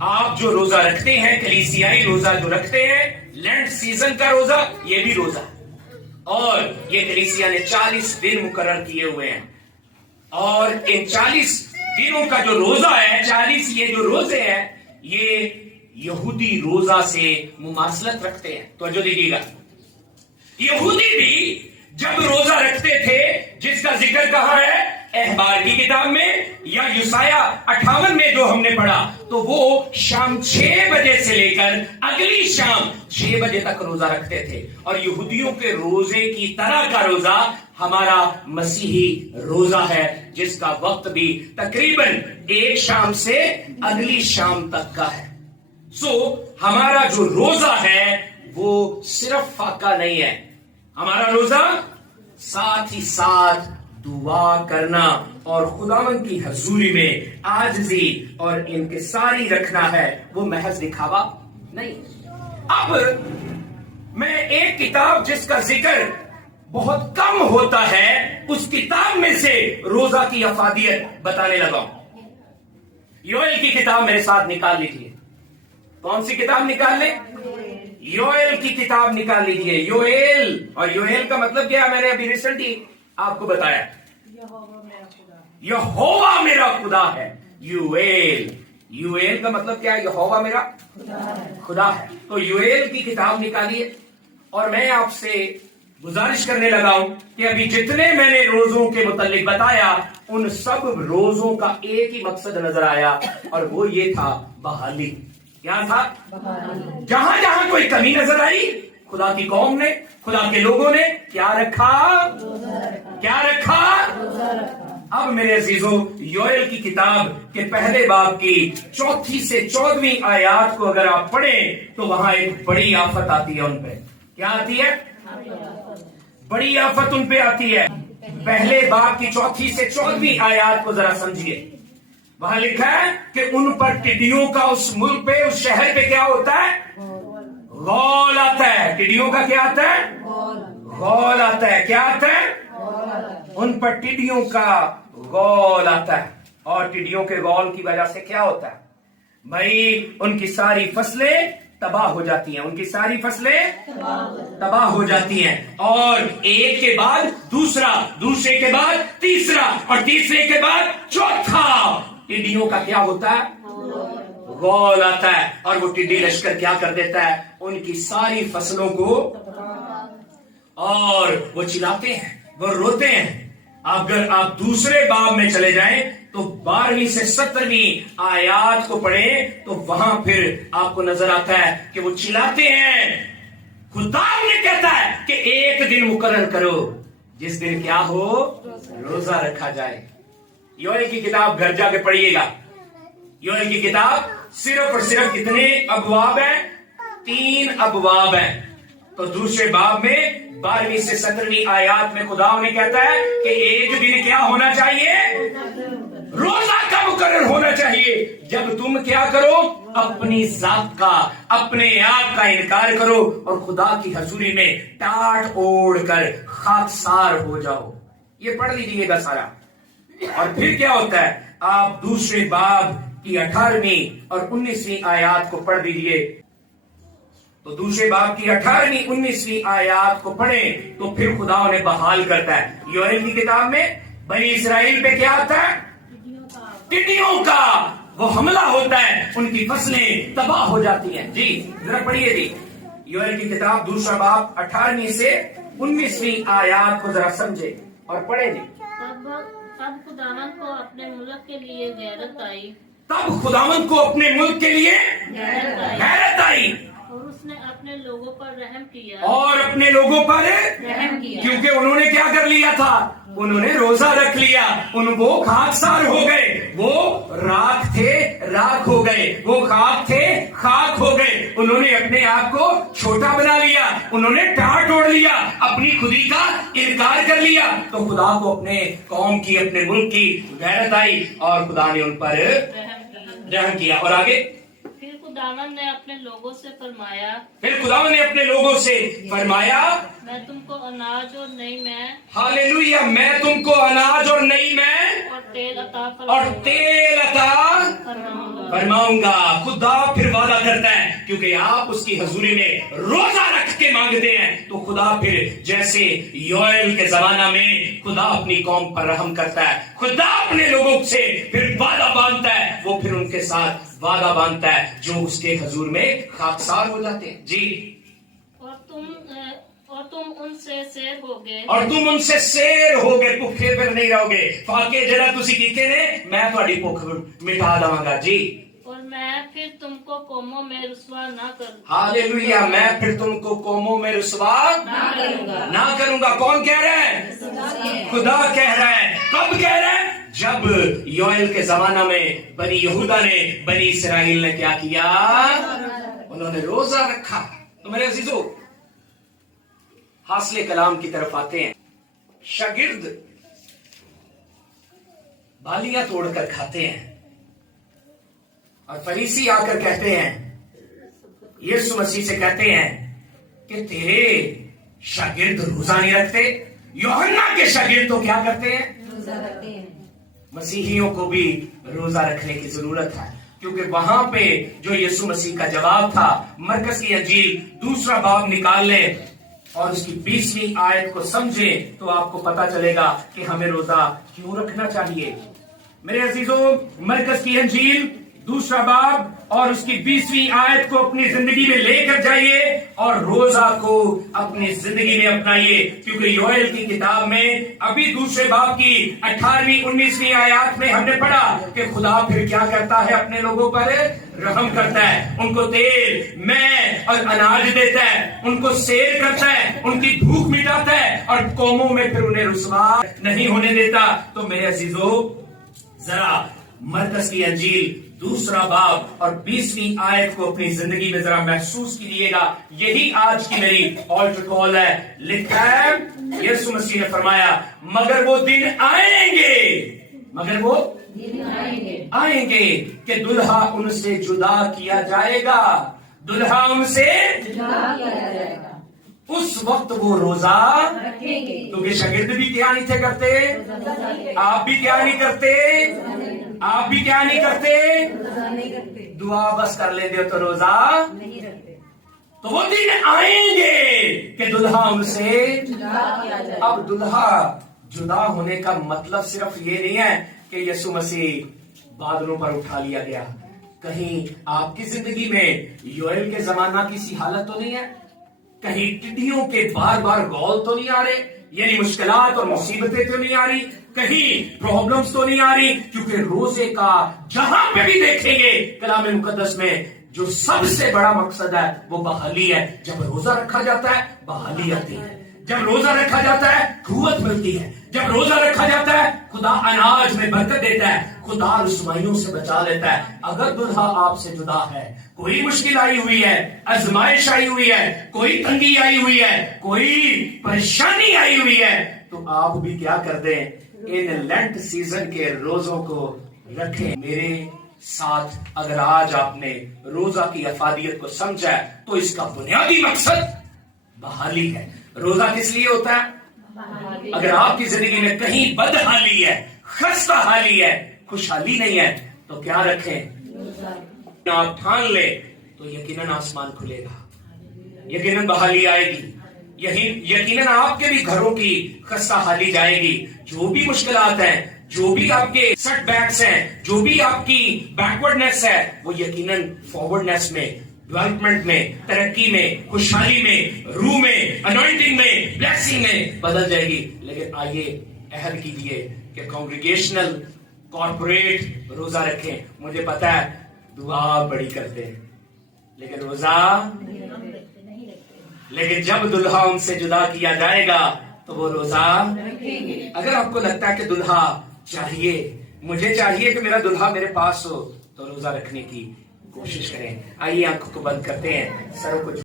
آپ جو روزہ رکھتے ہیں، کلیسیائی روزہ جو رکھتے ہیں، لینٹ سیزن کا روزہ، یہ بھی روزہ، اور یہ کلیسیا نے 40 دن مقرر کیے ہوئے ہیں، اور ان 40 دنوں کا جو روزہ ہے، 40 یہ جو روزے ہیں، یہ یہودی روزہ سے مماثلت رکھتے ہیں۔ توجہ دیجیے گا، یہودی بھی جب روزہ رکھتے تھے، جس کا ذکر کہاں ہے؟ احبار کی کتاب میں یا یسایہ 58 میں جو ہم نے پڑھا، تو وہ شام 6 بجے سے لے کر اگلی شام 6 بجے تک روزہ رکھتے تھے، اور یہودیوں کے روزے کی طرح کا روزہ ہمارا مسیحی روزہ ہے، جس کا وقت بھی تقریباً ایک شام سے اگلی شام تک کا ہے۔ سو ہمارا جو روزہ ہے وہ صرف فاقہ نہیں ہے، ہمارا روزہ ساتھ ہی ساتھ دعا کرنا اور خداوند کی حضوری میں عاجزی اور انکساری رکھنا ہے، وہ محض دکھاوا نہیں۔ اب میں ایک کتاب جس کا ذکر بہت کم ہوتا ہے، اس کتاب میں سے روزہ کی افادیت بتانے لگا ہوں۔ یوئیل کی کتاب میرے ساتھ نکال لیجیے۔ کون سی کتاب نکال لیں؟ یوئیل کی کتاب نکال لیجیے۔ یوئیل، اور یوئیل کا مطلب کیا ہے؟ میں نے ابھی ریسنٹلی آپ کو بتایا، یہوہ میرا خدا ہے۔ یوئیل، یوئیل کا مطلب کیا ہے؟ یہوہ میرا خدا ہے۔ تو یوئیل کی کتاب نکالیے، اور میں آپ سے گزارش کرنے لگا ہوں کہ ابھی جتنے میں نے روزوں کے متعلق بتایا، ان سب روزوں کا ایک ہی مقصد نظر آیا، اور وہ یہ تھا بحالی۔ کیا تھا؟ جہاں جہاں کوئی کمی نظر آئی، خدا کی قوم نے، خدا کے لوگوں نے کیا رکھا؟ کیا رکھا؟ اب میرے عزیزوں، یوئیل کی کتاب کے پہلے باب کی 4 سے 14 آیات کو اگر آپ پڑھیں تو وہاں ایک بڑی آفت آتی ہے ان پہ۔ کیا آتی ہے؟ بڑی آفت ان پہ آتی ہے۔ پہلے باب کی 4 سے 14 آیات کو ذرا سمجھیے۔ وہاں لکھا ہے کہ ان پر ٹڈیوں کا اس ملک پہ، اس شہر پہ کیا ہوتا ہے؟ غول آتا ہے۔ ٹڈیوں کا کیا آتا ہے؟ غول آتا ہے۔ کیا آتا ہے؟ ان پر ٹڈیوں کا غول آتا ہے، اور ٹڈیوں کے غول کی وجہ سے کیا ہوتا ہے بھائی؟ ان کی ساری فصلیں تباہ ہو جاتی ہیں، ان کی ساری فصلیں تباہ ہو جاتی ہیں، اور ایک کے بعد دوسرا، دوسرے کے بعد تیسرا، اور تیسرے کے بعد چوتھا ٹڈیوں کا کیا ہوتا ہے؟ غول آتا ہے، اور وہ ٹڈی لشکر کیا کر دیتا ہے؟ ان کی ساری فصلوں کو، اور وہ چلاتے ہیں، وہ روتے ہیں۔ اگر آپ دوسرے باب میں چلے جائیں تو 12ویں سے 17ویں آیات کو پڑھیں تو وہاں پھر آپ کو نظر آتا ہے کہ وہ چلاتے ہیں۔ خدا نے کہتا ہے کہ ایک دن مقرر کرو جس دن کیا ہو؟ روزہ رکھا جائے۔ یوئیل کی کتاب گھر جا کے پڑھیے گا۔ یوئیل کی کتاب صرف اور صرف کتنے ابواب ہیں؟ 3 ابواب ہیں۔ تو دوسرے باب میں 12ویں سے 17ویں آیات میں خدا نے کہتا ہے کہ ایک دن کیا ہونا چاہیے؟ روزہ کا مقرر ہونا چاہیے، جب تم کیا کرو؟ اپنی ذات کا، اپنے آپ کا انکار کرو، اور خدا کی حضوری میں ٹاٹ اوڑھ کر خاکسار ہو جاؤ۔ یہ پڑھ لیجیے گا سارا۔ اور پھر کیا ہوتا ہے؟ آپ دوسرے باب کی 18ویں اور 19ویں آیات کو پڑھ دیجیے۔ تو دوسرے باب کی 18ویں 19ویں آیات کو پڑھیں تو پھر خدا انہیں بحال کرتا ہے۔ یوئیل کی کتاب میں بنی اسرائیل پہ کیا آتا ہے؟ ٹڈیوں کا وہ حملہ ہوتا ہے، ان کی فصلیں تباہ ہو جاتی ہیں۔ جی ذرا پڑھیے جی، یوئیل کی کتاب دوسرا باب 18ویں سے 19ویں آیات کو ذرا سمجھے اور پڑھیں جی۔ تب خداوند کو اپنے ملک کے لیے غیرت آئی، تب خداوند کو اپنے ملک کے لیے غیرت آئی، اور اس نے اپنے لوگوں پر رحم کیا، اور اپنے لوگوں پر رحم کیا، کیونکہ انہوں نے کیا کر لیا تھا؟ انہوں نے روزہ رکھ لیا، ان وہ خاکسار ہو گئے، وہ راکھ تھے راکھ ہو گئے، وہ خاک تھے خاک ہو گئے، انہوں نے اپنے آپ کو چھوٹا بنا لیا، انہوں نے ٹاٹ اوڑھ لیا، اپنی خودی کا انکار کر لیا، تو خدا کو اپنے قوم کی، اپنے ملک کی غیرت آئی، اور خدا نے ان پر رحم کیا۔ اور آگے खुदावन ने अपने लोगों से फरमाया, फिर खुदावन ने अपने लोगों से फरमाया, मैं तुमको अनाज और नई मैं हालेलुया, मैं तुमको अनाज और नई मैं और तेल अता और तेल अता फरमाऊंगा। फरमाऊंगा। खुदा फिर वादा करता है, क्योंकि आप उसकी हजूरी में रोजा रख के मांगते हैं, तो खुदा फिर जैसे योएल के जमाना में खुदा अपनी कौम पर रहम करता है, खुदा अपने लोगों से फिर वादा बांधता है, वो फिर उनके साथ वादा बांधता है जो उसके हजूर में खाकसार हो जाते हैं। जी, और तुम उनसे शेर होगे, और तुम उनसे शेर होगे, भुखे फिर नहीं रहोगे। फाके जरा तुसी कीते ने, मैं तुम्हारी भुख मिटा देवांगा। जी, और मैं फिर तुमको कौमों में रुसवा ना करूंगा। हालेलुया, मैं फिर तुमको कौमों में रुसवा ना करूंगा। कौन कह रहा है? खुदा कह रहा है। कब कह रहा है? जब योएल के जमाना में बनी यहूदा ने, बनी इसराइल ने क्या किया? उन्होंने रोजा रखा। तो मेरे अजीजों, हासिले कलाम की तरफ आते हैं। शागिर्द बालियां तोड़कर खाते हैं और फरीसी आकर कहते हैं, यीशु मसीह से कहते हैं कि तेरे शागिर्द रोजा नहीं रखते। यूहन्ना के शागिर्द तो क्या करते हैं? रोजा रखते हैं। मसीहियों को भी रोजा रखने की जरूरत है, क्योंकि वहां पे जो यीशु मसीह का जवाब था, मरकस की अंजील 2 बाब निकाल लें और उसकी 20वीं आयत को समझे तो आपको पता चलेगा कि हमें रोजा क्यों रखना चाहिए। मेरे अजीजों, मरकस की अंजील 2 बाब और उसकी 20वीं आयत को अपनी जिंदगी में लेकर जाइए और रोजा को अपनी जिंदगी में अपनाइए, क्योंकि योएल की किताब में अभी 2 बाब की 18वीं 19वीं आयत में हमने पढ़ा कि खुदा फिर क्या करता है? अपने लोगों पर रहम करता है, उनको तेल, मैं और अनाज देता है, उनको सेर करता है, उनकी भूख मिटाता है और कौमों में फिर उन्हें रुसवा नहीं होने देता। तो मेरे अजीजों, जरा मरकस की अंजील 2 बाब और 20वीं आयत को अपनी जिंदगी में जरा महसूस कीजिएगा। यही आज की मेरी ऑल्टर कॉल है। लिखा है, यीशु मसीह ने फरमाया, मगर वो दिन आएंगे, मगर वो दिन आएंगे कि दुल्हा उनसे जुदा किया जाएगा, दुल्हा उनसे जुदा किया जाएगा। उस वक्त वो रोजा रखेंगे। क्योंकि शागिर्द भी क्या नहीं थे करते? आप भी क्या नहीं करते? आप भी क्या नहीं करते? दुआ बस कर लेते हो तो रोजा नहीं रखते। तो वो दिन आएंगे कि दुल्हा उनसे जुदा किया जाए। अब दुल्हा जुदा होने का मतलब सिर्फ ये नहीं है कि यीशु मसीह बादलों पर उठा लिया गया। कहीं आपकी जिंदगी में योएल के जमाना की सी हालत तो नहीं है? कहीं टिड्डियों के बार बार गौल तो नहीं आ रहे, यानी मुश्किलात और मुसीबतें तो नहीं आ रही, कहीं प्रॉब्लम्स तो नहीं आ रही? क्योंकि रोजे का जहां पे भी देखेंगे कलाम मुकद्दस में जो सबसे बड़ा मकसद है वो बहाली है। जब रोजा रखा जाता है बहाली आती है, जब रोजा रखा जाता है कुव्वत मिलती है, जब रोजा रखा जाता है खुदा अनाज में बरकत देता है, खुदा रुसवाइयों से बचा लेता है। अगर दुल्हा आपसे जुदा है, कोई मुश्किल आई हुई है, आजमाइश आई हुई है, कोई तंगी आई हुई है, कोई परेशानी आई हुई है, तो आप भी क्या कर दें? इन लेंट सीजन के रोजों को रखें। मेरे साथ अगर आज आपने रोजा की अफादियत को समझा तो इसका बुनियादी मकसद बहाली है। रोजा किस लिए होता है? अगर आपकी जिंदगी में कहीं बदहाली है, खस्ता हाली है, खुशहाली नहीं है, तो क्या रखें? आप ठान ले तो यकीनन आसमान खुलेगा, यकीनन बहाली आएगी, यकीनन आपके भी घरों की खस्ता हाली जाएगी। जो भी मुश्किलात हैं, जो भी आपके सेटबैक्स हैं, जो भी आपकी बैकवर्डनेस है, वो यकीनन फॉरवर्डनेस में, डेवलपमेंट में, तरक्की में, खुशहाली में, रूह में, अनॉइंटिंग में, ब्लेसिंग में बदल जाएगी। लेकिन आइए अहद कीजिए कि कांग्रीगेशनल कॉर्पोरेट रोजा रखें। मुझे पता है दुआ बड़ी करते हैं लेकिन रोजा लेकिन जब दुल्हा उनसे जुदा किया जाएगा तो वो रोजा रखेंगे। अगर आपको लगता है कि दुल्हा चाहिए, मुझे चाहिए कि मेरा दुल्हा मेरे पास हो, तो रोजा रखने की कोशिश करें। आइए आंखों को बंद करते हैं, सरों को